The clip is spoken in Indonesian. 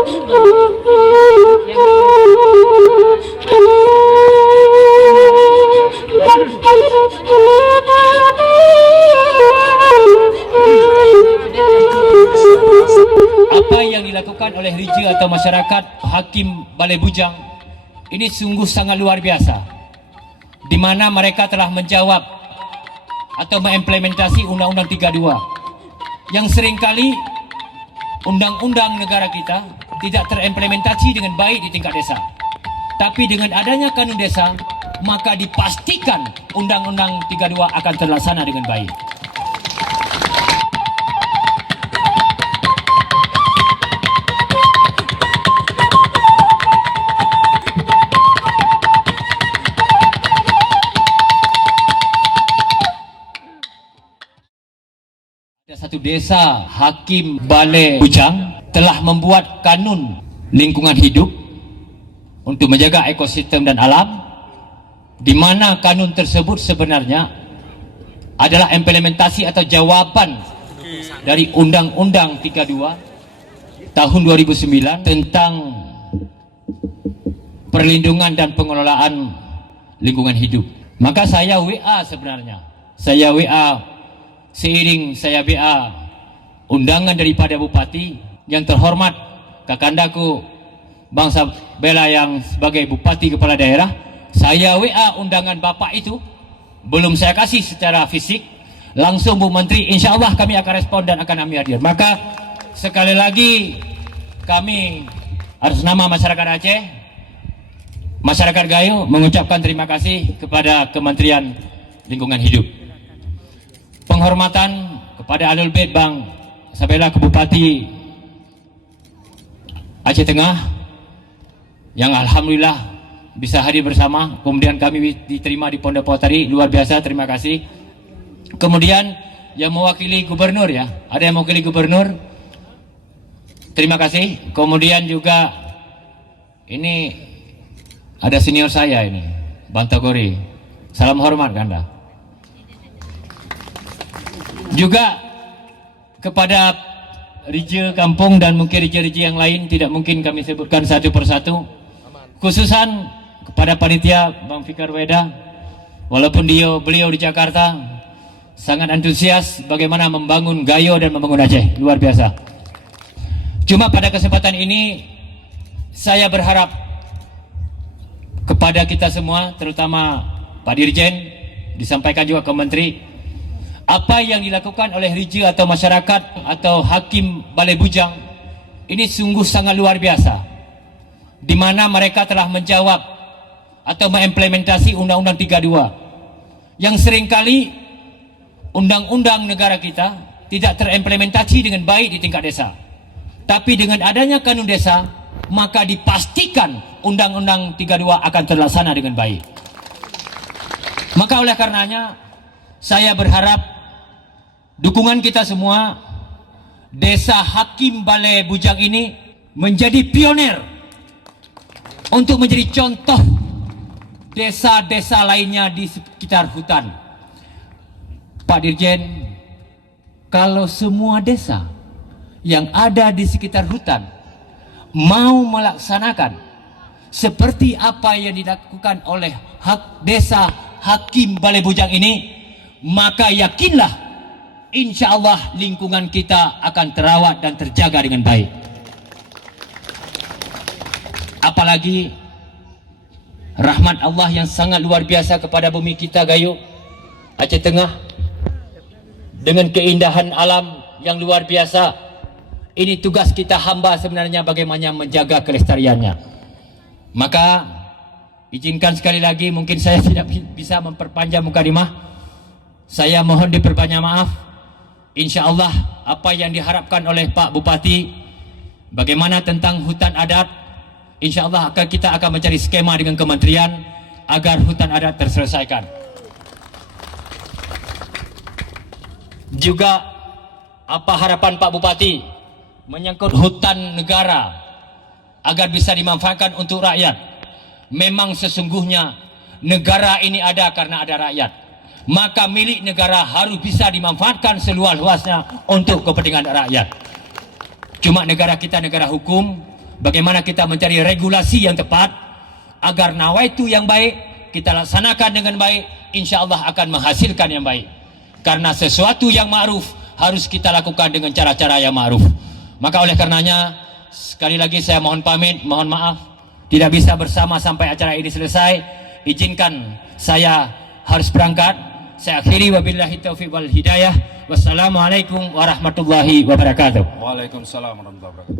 Apa yang dilakukan oleh Rija atau masyarakat Hakim Balai Bujang ini sungguh sangat luar biasa, di mana mereka telah menjawab atau mengimplementasi Undang-Undang 32 yang seringkali undang-undang negara kita tidak terimplementasi dengan baik di tingkat desa. Tapi dengan adanya kanun desa, maka dipastikan Undang-Undang 32 akan terlaksana dengan baik. Satu desa Hakim Balai Bujang telah membuat kanun lingkungan hidup untuk menjaga ekosistem dan alam, di mana kanun tersebut sebenarnya adalah implementasi atau jawaban dari Undang-Undang 32 tahun 2009 tentang perlindungan dan pengelolaan lingkungan hidup. Maka saya WA sebenarnya, saya WA seiring saya BA undangan daripada Bupati yang terhormat kakandaku Bangsa Bela yang sebagai Bupati Kepala Daerah. Saya WA undangan Bapak itu, belum saya kasih secara fisik, langsung Bu Menteri, insya Allah kami akan respon dan akan kami hadir. Maka sekali lagi kami atas nama masyarakat Aceh, masyarakat Gayo mengucapkan terima kasih kepada Kementerian Lingkungan Hidup. Penghormatan kepada Alul Bait Bang Sabela ke Bupati Aceh Tengah yang alhamdulillah bisa hadir bersama. Kemudian kami diterima di Pondok Potari, luar biasa, terima kasih. Kemudian yang mewakili gubernur, ya, ada yang mewakili gubernur, terima kasih. Kemudian juga ini ada senior saya ini, Bantagori, salam hormat Kanda. Juga kepada Rija Kampung dan mungkin Rija-Rija yang lain, tidak mungkin kami sebutkan satu persatu. Khususan kepada panitia Bang Fikar Weda, walaupun beliau di Jakarta sangat antusias bagaimana membangun Gayo dan membangun Aceh, luar biasa. Cuma pada kesempatan ini saya berharap kepada kita semua, terutama Pak Dirjen, disampaikan juga ke Menteri, apa yang dilakukan oleh Rija atau masyarakat atau Hakim Balai Bujang ini sungguh sangat luar biasa, di mana mereka telah menjawab atau mengimplementasi Undang-Undang 32 yang seringkali undang-undang negara kita tidak terimplementasi dengan baik di tingkat desa. Tapi dengan adanya kanun desa, maka dipastikan Undang-Undang 32 akan terlaksana dengan baik. Maka oleh karenanya saya berharap dukungan kita semua, desa Hakim Balai Bujang ini menjadi pionir untuk menjadi contoh desa-desa lainnya di sekitar hutan. Pak Dirjen, kalau semua desa yang ada di sekitar hutan mau melaksanakan seperti apa yang dilakukan oleh desa Hakim Balai Bujang ini, maka yakinlah insya Allah lingkungan kita akan terawat dan terjaga dengan baik. Apalagi rahmat Allah yang sangat luar biasa kepada bumi kita Gayo, Aceh Tengah, dengan keindahan alam yang luar biasa. Ini tugas kita hamba sebenarnya, bagaimana menjaga kelestariannya. Maka izinkan sekali lagi, mungkin saya tidak bisa memperpanjang mukadimah, saya mohon diperbanyak maaf. Insya Allah apa yang diharapkan oleh Pak Bupati, bagaimana tentang hutan adat, insya Allah kita akan mencari skema dengan kementerian agar hutan adat terselesaikan. Juga apa harapan Pak Bupati menyangkut hutan negara agar bisa dimanfaatkan untuk rakyat. Memang sesungguhnya negara ini ada karena ada rakyat, maka milik negara harus bisa dimanfaatkan seluas-luasnya untuk kepentingan rakyat. Cuma negara kita negara hukum, bagaimana kita mencari regulasi yang tepat agar nawaitu yang baik kita laksanakan dengan baik, insya Allah akan menghasilkan yang baik. Karena sesuatu yang ma'ruf harus kita lakukan dengan cara-cara yang ma'ruf. Maka oleh karenanya, sekali lagi saya mohon pamit, mohon maaf tidak bisa bersama sampai acara ini selesai. Izinkan saya harus berangkat. Saya akhiri, wabillahi taufiq wal hidayah. Wassalamualaikum warahmatullahi wabarakatuh. Waalaikumsalam warahmatullahi wabarakatuh.